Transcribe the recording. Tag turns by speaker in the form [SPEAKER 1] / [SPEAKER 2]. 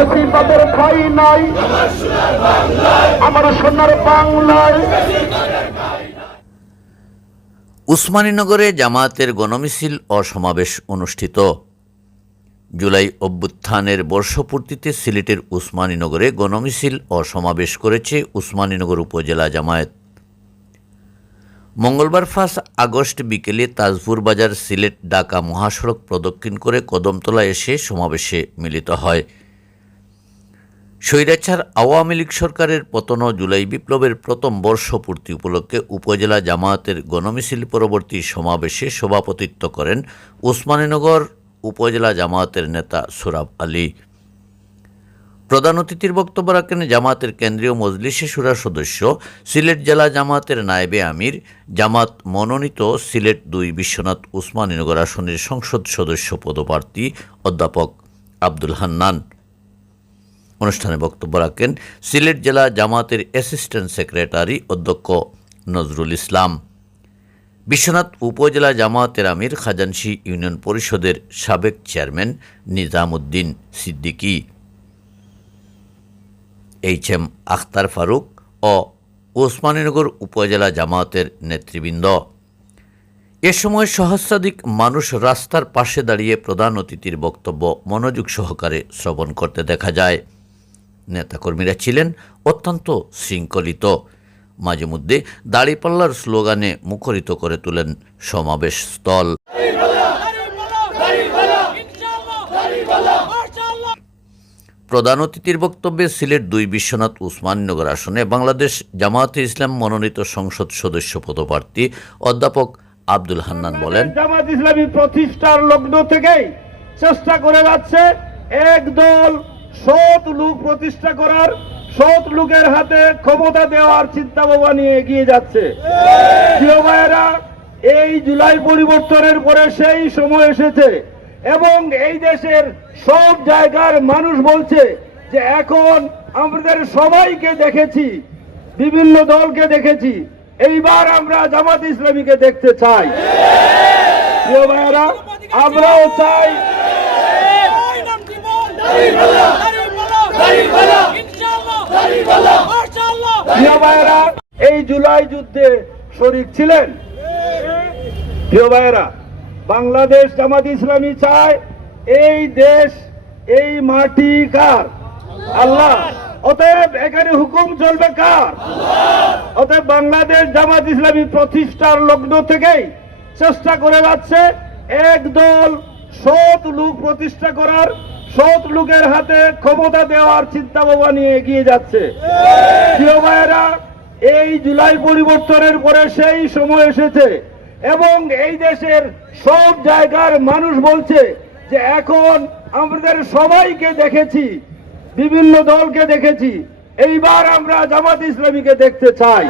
[SPEAKER 1] বেশিরভাগের ঠাই নাই। আমার সোনার বাংলায়।
[SPEAKER 2] উসমানীনগরে জামায়াতের গণমিছিল ও সমাবেশ অনুষ্ঠিত। জুলাই অভ্যুত্থানের বর্ষপূর্তিতে সিলেটের উসমানীনগরে গণমিছিল ও সমাবেশ করেছে উসমানীনগর উপজেলা জামায়াত। মঙ্গলবার ফার্স্ট আগস্ট বিকেলে তাজপুর বাজার সিলেট ঢাকা মহাসড়ক প্রদক্ষিণ করে কদমতলা এসে সমাবেশে মিলিত হয়। স্বৈরাচার আওয়ামী লীগ সরকারের পতন জুলাই বিপ্লবের প্রথম বর্ষপূর্তি উপলক্ষে উপজেলা জামায়াতের গণমিছিল পরবর্তী সমাবেশে সভাপতিত্ব করেন উসমানীনগর উপজেলা জামায়াতের নেতা সুরাব আলী। প্রধান অতিথির বক্তব্য রাখেন জামাতের কেন্দ্রীয় মজলিসে সুরা সদস্য, সিলেট জেলা জামাতের নায়েবে আমির জামাত মনোনীত সিলেট দুই বিশ্বনাথ উসমানীনগর আসনের সংসদ সদস্য পদপ্রার্থী অধ্যাপক আব্দুল হান্নান। অনুষ্ঠানে বক্তব্য রাখেন সিলেট জেলা জামাতের অ্যাসিস্ট্যান্ট সেক্রেটারি অধ্যক্ষ নজরুল ইসলাম। বিশ্বনাথ উপজেলা জামায়াতের আমির খাজানশি ইউনিয়ন পরিষদের সাবেক chairman Nizamuddin Siddiqui. H M Akhtar Faruk ও ওসমানীনগর উপজেলা জামায়াতের নেতৃবৃন্দ। এ সময় সহস্রাধিক মানুষ রাস্তার পাশে দাঁড়িয়ে প্রধান অতিথির বক্তব্য মনোযোগ সহকারে শ্রবণ করতে দেখা যায়। নেতাকর্মীরা ছিলেন অত্যন্ত শৃঙ্খলিত। মাঝে মধ্যে দাড়িপাল্লার স্লোগানে মুখরিত করে তোলেন সমাবেশ স্থল। প্রধান অতিথির বক্তব্যে সিলেট দুই বিশ্বনাথ উসমাননগর আসনে বাংলাদেশ জামায়াতে ইসলাম মনোনীত সংসদ সদস্য পদপ্রার্থী অধ্যাপক আব্দুল হান্নান বলেন
[SPEAKER 1] জামাত ইসলামী প্রতিষ্ঠার লগ্ন থেকেই চেষ্টা করে যাচ্ছে একদল সৎ লোক প্রতিষ্ঠা করার, সৎ লোকের হাতে ক্ষমতা দেওয়ার চিন্তা ভাবনা নিয়ে এগিয়ে যাচ্ছে। এই জুলাই পরিবর্তনের পরে সেই সময় এসেছে এবং এই দেশের সব জায়গার মানুষ বলছে যে এখন আমাদের সবাইকে দেখেছি, বিভিন্ন দলকে দেখেছি। এইবার আমরা জামাত ইসলামীকে দেখতে চাই। প্রিয় ভাইয়েরা, আমরাও চাই এই জুলাই যুদ্ধে ছিলেন। প্রিয় ভাইয়েরা, বাংলাদেশ জামাত ইসলামী চায় এই দেশ, এই মাটি কার? আল্লাহ। অতএব এখানে হুকুম চলবে কার? অতএব বাংলাদেশ জামাত ইসলামী প্রতিষ্ঠার লগ্ন থেকেই চেষ্টা করে যাচ্ছে একদল সৎ লোক প্রতিষ্ঠা করার। সৎ লোকের হাতে ক্ষমতা দেওয়ার চিন্তা ভাবনা নিয়ে এগিয়ে যাচ্ছে। এই জুলাই পরিবর্তনের পরে সেই সময় এসেছে এবং এই দেশের সব জায়গার মানুষ বলছে যে এখন আমাদের সবাইকে দেখেছি, বিভিন্ন দলকে দেখেছি। এইবার আমরা জামাত ইসলামীকে দেখতে চাই।